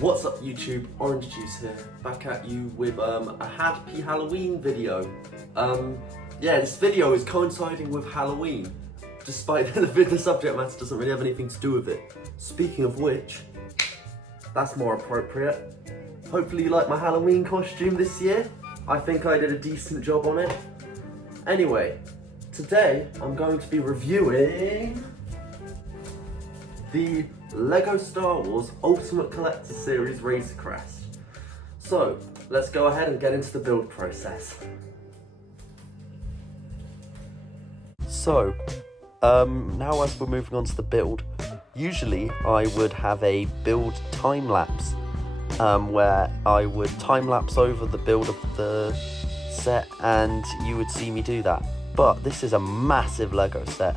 What's up YouTube, Orange Juice here, back at you with a happy Halloween video. Yeah, this video is coinciding with Halloween, despite the subject matter doesn't really have anything to do with it. Speaking of which, that's more appropriate. Hopefully you like my Halloween costume this year. I think I did a decent job on it. Anyway, today I'm going to be reviewing the LEGO Star Wars Ultimate Collector Series Razor Crest. So, let's go ahead and get into the build process. So, now as we're moving on to the build, usually I would have a build time lapse where I would time lapse over the build of the set and you would see me do that. But this is a massive LEGO set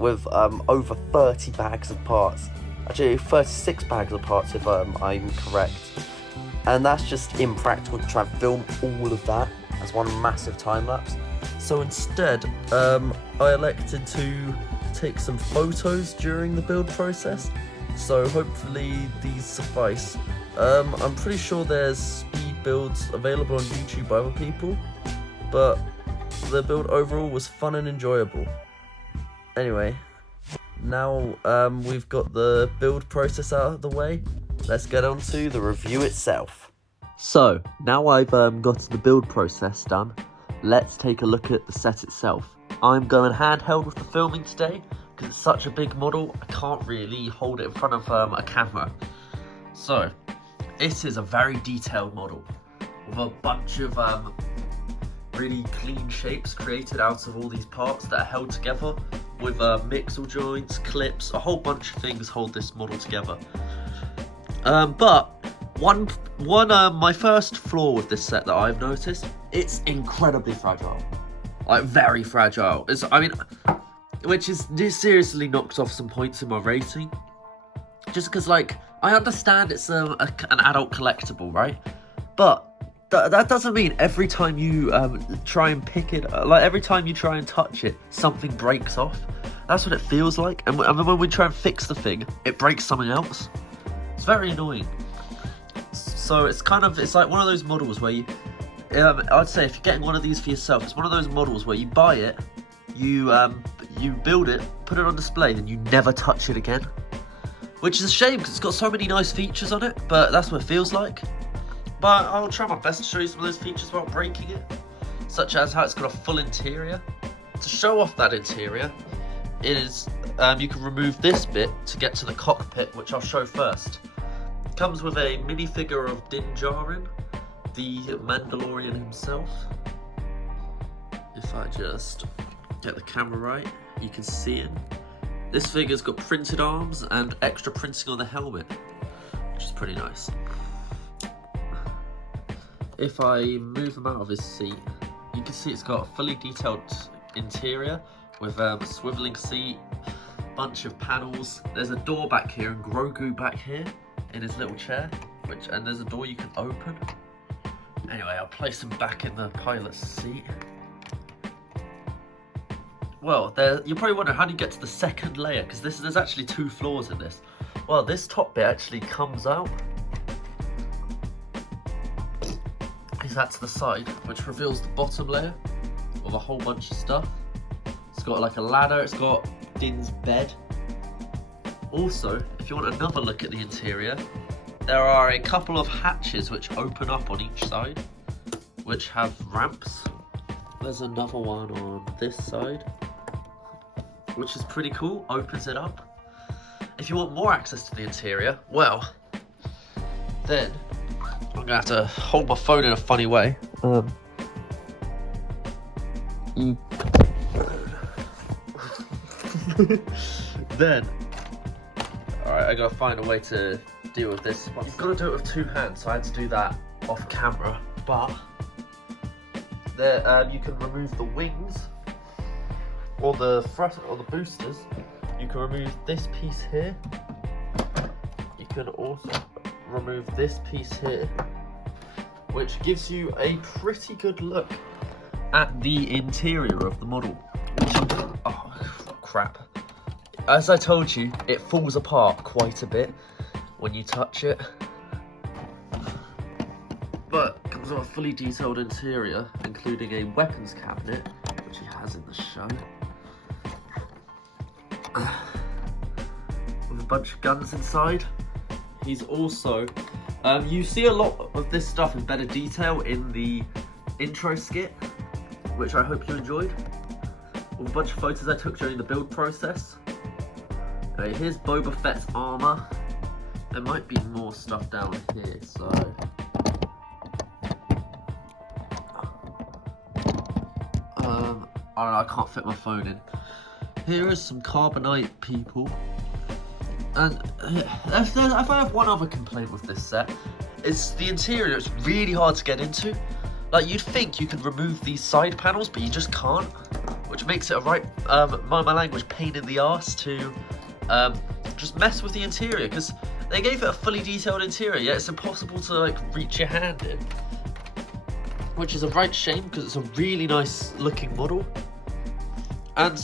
with over 30 bags of parts. Actually, 36 bags of parts if I'm correct. And that's just impractical to try and film all of that as one massive time lapse. So instead, I elected to take some photos during the build process. So hopefully these suffice. I'm pretty sure there's speed builds available on YouTube by other people, but the build overall was fun and enjoyable. Anyway, now we've got the build process out of the way, let's get on to the review itself. So, now I've got the build process done, let's take a look at the set itself. I'm going handheld with the filming today, because it's such a big model, I can't really hold it in front of a camera. So, this is a very detailed model, with a bunch of really clean shapes created out of all these parts that are held together with mixel joints, clips, a whole bunch of things hold this model together. But my first flaw with this set that I've noticed, it's incredibly fragile, like very fragile. This seriously knocks off some points in my rating, just because like I understand it's an adult collectible, right? But that doesn't mean every time you try and pick it, like every time you try and touch it, something breaks off. That's what it feels like. And when we try and fix the thing, it breaks something else. It's very annoying. So it's like one of those models where I'd say if you're getting one of these for yourself, it's one of those models where you buy it, you build it, put it on display, then you never touch it again. Which is a shame because it's got so many nice features on it, but that's what it feels like. But I'll try my best to show you some of those features without breaking it, such as how it's got a full interior. To show off that interior, you can remove this bit to get to the cockpit, which I'll show first. It comes with a minifigure of Din Djarin, the Mandalorian himself. If I just get the camera right, you can see him. This figure's got printed arms and extra printing on the helmet, which is pretty nice. If I move him out of his seat, you can see it's got a fully detailed interior with a swiveling seat, bunch of panels. There's a door back here and Grogu back here in his little chair, and there's a door you can open. Anyway, I'll place him back in the pilot's seat. Well, you're probably wondering how do you get to the second layer, because there's actually two floors in this. Well, this top bit actually comes out. Is that to the side, which reveals the bottom layer with a whole bunch of stuff. It's got like a ladder, it's got Din's bed. Also, if you want another look at the interior, there are a couple of hatches which open up on each side, which have ramps. There's another one on this side, which is pretty cool, opens it up. If you want more access to the interior, well, then I'm gonna have to hold my phone in a funny way. Then, alright, I gotta find a way to deal with this. You've gotta do it with two hands, so I had to do that off camera. But there, you can remove the wings or the front or the boosters. You can remove this piece here. You can also remove this piece here, which gives you a pretty good look at the interior of the model. Oh crap. As I told you, it falls apart quite a bit when you touch it. But it comes with a fully detailed interior, including a weapons cabinet, which he has in the show, with a bunch of guns inside. He's also, you see a lot of this stuff in better detail in the intro skit, which I hope you enjoyed, with a bunch of photos I took during the build process. Okay, here's Boba Fett's armor. There might be more stuff down here, so... I don't know, I can't fit my phone in. Here is some carbonite people. And if I have one other complaint with this set, it's the interior. It's really hard to get into. Like, you'd think you could remove these side panels, but you just can't. Which makes it a right, my language, pain in the arse to just mess with the interior. Because they gave it a fully detailed interior, yet it's impossible to, like, reach your hand in. Which is a right shame, because it's a really nice looking model. And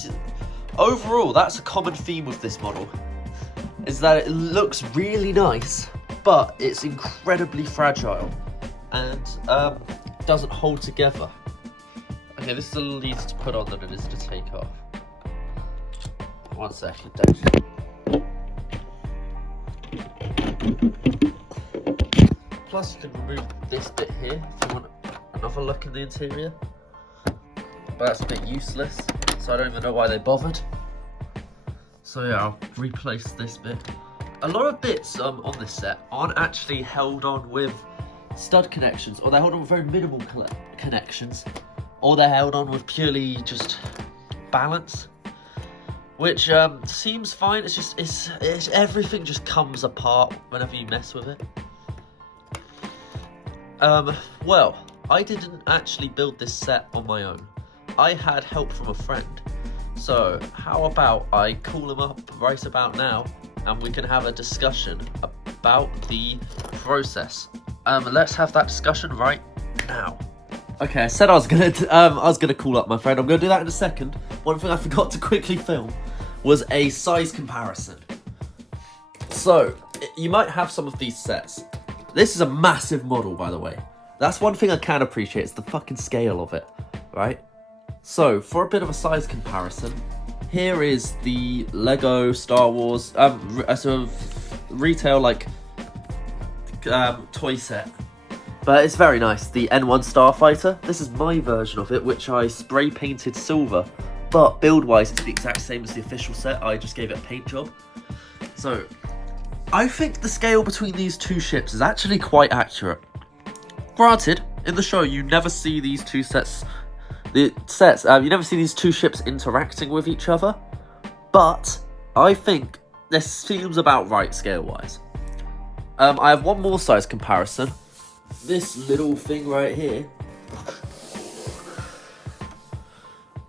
overall, that's a common theme with this model, is that it looks really nice, but it's incredibly fragile and doesn't hold together. Okay, this is a little easier to put on than it is to take off. 1 second, actually. Plus, you can remove this bit here if you want another look in the interior. But that's a bit useless, so I don't even know why they bothered. So yeah, I'll replace this bit. A lot of bits on this set aren't actually held on with stud connections, or they're held on with very minimal connections, or they're held on with purely just balance, which seems fine. It's just it's everything just comes apart whenever you mess with it. Well, I didn't actually build this set on my own. I had help from a friend. So how about I call him up right about now and we can have a discussion about the process. Let's have that discussion right now. Okay, I said I was gonna call up my friend. I'm gonna do that in a second. One thing I forgot to quickly film was a size comparison. So you might have some of these sets. This is a massive model, by the way. That's one thing I can appreciate, is the fucking scale of it, right? So, for a bit of a size comparison, here is the Lego Star Wars, sort of retail, like, toy set. But it's very nice, the N1 Starfighter. This is my version of it, which I spray painted silver. But build-wise, it's the exact same as the official set. I just gave it a paint job. So, I think the scale between these two ships is actually quite accurate. Granted, in the show, you never see these two sets... you never see these two ships interacting with each other, but I think this seems about right scale-wise. I have one more size comparison. This little thing right here,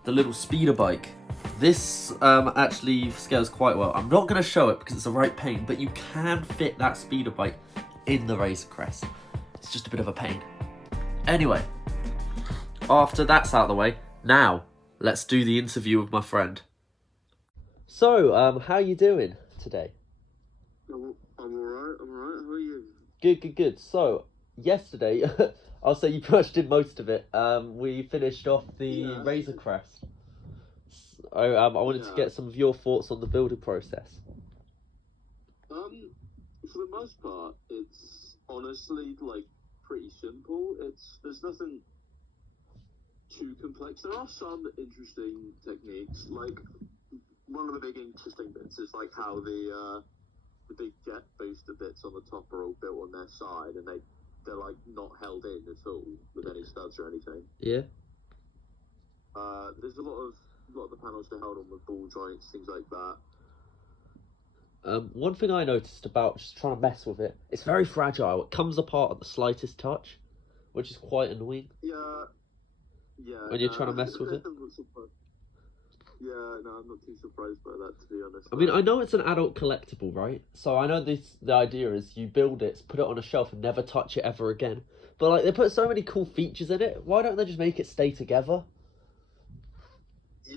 the little speeder bike. This actually scales quite well. I'm not going to show it because it's a right pain, but you can fit that speeder bike in the Razor Crest. It's just a bit of a pain. Anyway. After that's out of the way, now let's do the interview with my friend. So, how you doing today? I'm alright, how are you? Good. So, yesterday, I'll say you pretty much did most of it. We finished off the Razor Crest. I wanted to get some of your thoughts on the building process. For the most part, it's honestly, like, pretty simple. There's nothing too complex. There are some interesting techniques, like one of the big interesting bits is like how the big jet booster bits on the top are all built on their side, and they're like not held in at all with any studs or anything. Yeah. There's a lot of the panels are held on with ball joints, things like that. One thing I noticed about just trying to mess with it, it's very fragile. It comes apart at the slightest touch, which is quite annoying. Yeah, when you're trying to mess with it. Yeah, no, I'm not too surprised by that, to be honest. I mean, I know it's an adult collectible, right? So I know the idea is you build it, put it on a shelf, and never touch it ever again. But like, they put so many cool features in it. Why don't they just make it stay together? Yeah,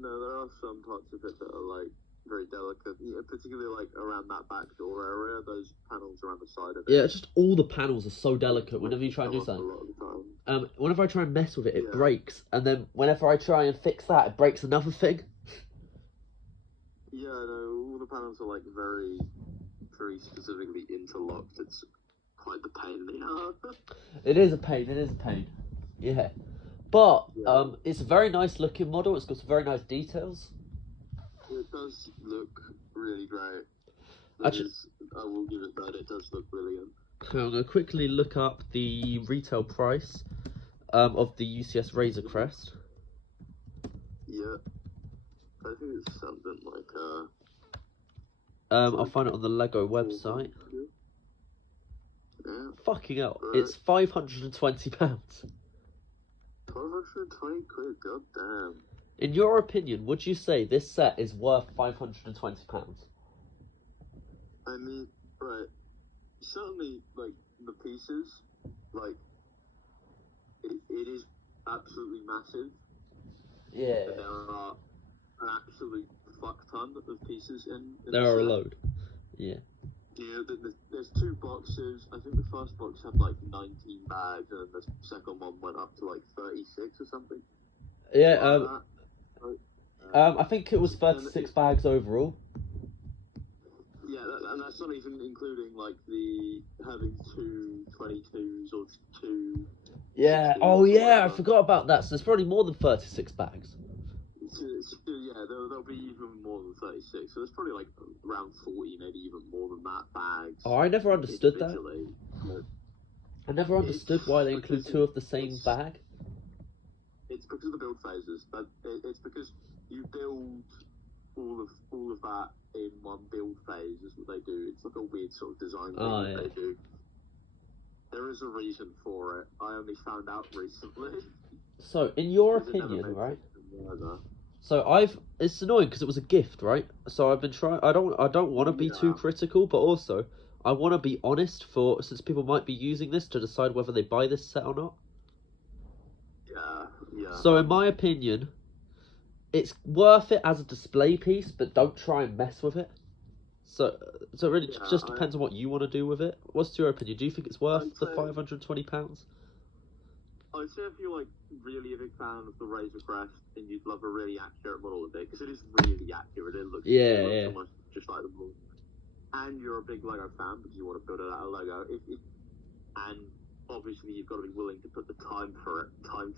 no, there are some parts of it that are like very delicate, particularly like around that back door area. Those panels around the side of it. Yeah, just all the panels are so delicate. Whenever you try and do A something, lot of the time. whenever I try and mess with it, it Yeah. breaks, and then whenever I try and fix that, it breaks another thing. Yeah, no, all the panels are like very, very specifically interlocked. It's quite the pain in the ass. It is a pain. It is a pain. Yeah, but Yeah. it's a very nice looking model. It's got some very nice details. It does look really great. Actually, I will give it that. It does look brilliant. I'm going to quickly look up the retail price of the UCS Razor Crest. Yeah. I think it's something like I'll find it on the Lego website. Yeah. Fucking hell, Right. it's £520. 520 quid, god damn. In your opinion, would you say this set is worth £520? I mean, right. Certainly, like, the pieces, like, it is absolutely massive. Yeah. There are an absolute fuck ton of pieces in There the are a set. load. Yeah. Yeah, there's 2 boxes. I think the first box had like 19 bags, and then the second one went up to like 36 or something. Yeah, Like I think it was 36 bags overall. yeah, and that's not even including like the having 2 22s or 2. Yeah. 16s Oh or yeah, I whatever. forgot about that. So there's probably more than 36 bags. So, yeah, there'll be even more than 36. So there's probably like around 40, maybe even more than that bags. Oh, I never understood that. individually. But I never understood why they include because 2 of the same it's- bag. It's because of the build phases. But it's because you build all of that in one build phase. Is what they do. It's like a weird sort of design thing Oh, that yeah. they do. There is a reason for it. I only found out recently. So, in your Because it never opinion, made right? sense to me either. So it's annoying because it was a gift, right? So I've been trying. I don't want to be too Yeah. critical, but also I want to be honest since people might be using this to decide whether they buy this set or not. Yeah. So in my opinion, it's worth it as a display piece, but don't try and mess with it. So it really just depends on what you want to do with it. What's your opinion? Do you think it's worth the £520? I'd say if you're like really a big fan of the Razor Crest and you'd love a really accurate model of it, because it is really accurate. It looks almost just like the model. And you're a big Lego fan because you want to build it out of Lego. And obviously you've got to be willing to put the time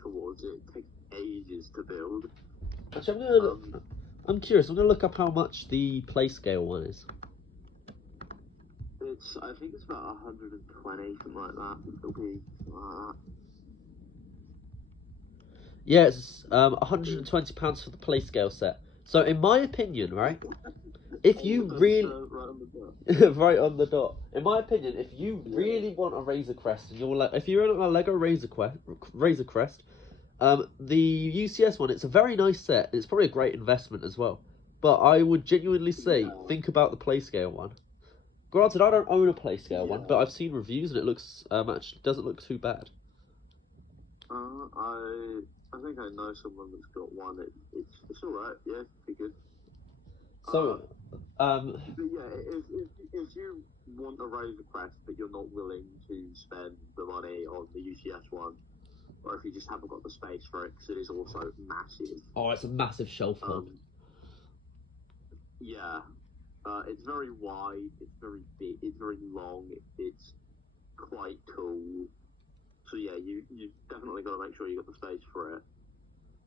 towards it. It takes ages to build. Actually, I'm curious. I'm gonna look up how much the play scale one is. I think it's about 120, something like that. It'll be Yeah, it's £120 for the play scale set. So in my opinion, right, if you really right on the dot. In my opinion, if you really want a Razor Crest and you're like, if you're in a Lego Razor Crest, the UCS one, it's a very nice set. It's probably a great investment as well. But I would genuinely say, think about the play scale one. Granted, I don't own a play scale one, but I've seen reviews and it looks actually doesn't look too bad. I think I know someone that's got one. It's alright. Yeah, pretty good. So, But yeah, if you want a Razor Crest but you're not willing to spend the money on the UCS one, or if you just haven't got the space for it, because it is also massive. Oh, it's a massive shelf one. Yeah. It's very wide, it's very big, it's very long, it's quite cool. So yeah, you definitely got to make sure you got the space for it.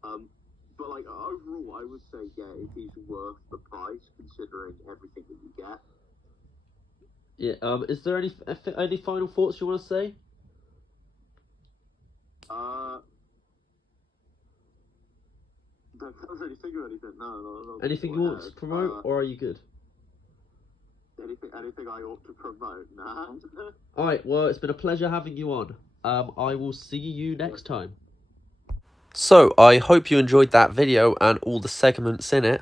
But like overall, I would say yeah, it is worth the price considering everything that you get. Yeah. Is there any final thoughts you want to say? I can't really think of anything. No. Anything you want to promote, or are you good? Anything I ought to promote? Nah. Alright, well, it's been a pleasure having you on. I will see you next time. So, I hope you enjoyed that video and all the segments in it.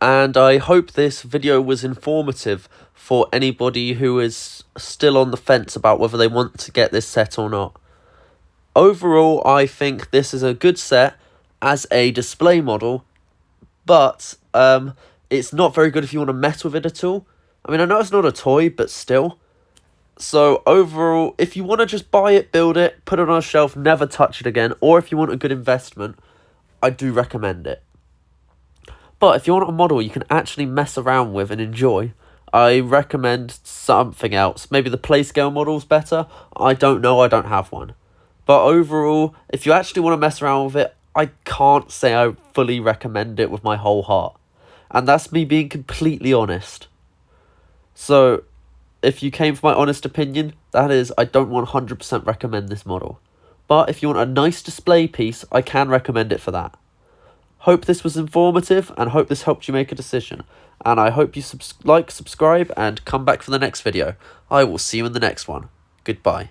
And I hope this video was informative for anybody who is still on the fence about whether they want to get this set or not. Overall, I think this is a good set as a display model, but it's not very good if you want to mess with it at all. I mean, I know it's not a toy, but still. So overall, if you want to just buy it, build it, put it on a shelf, never touch it again, or if you want a good investment, I do recommend it. But if you want a model you can actually mess around with and enjoy, I recommend something else. Maybe the Playscale model's better. I don't know, I don't have one. But overall, if you actually want to mess around with it, I can't say I fully recommend it with my whole heart. And that's me being completely honest. So, if you came for my honest opinion, that is, I don't 100% recommend this model. But if you want a nice display piece, I can recommend it for that. Hope this was informative and hope this helped you make a decision. And I hope you subscribe and come back for the next video. I will see you in the next one. Goodbye.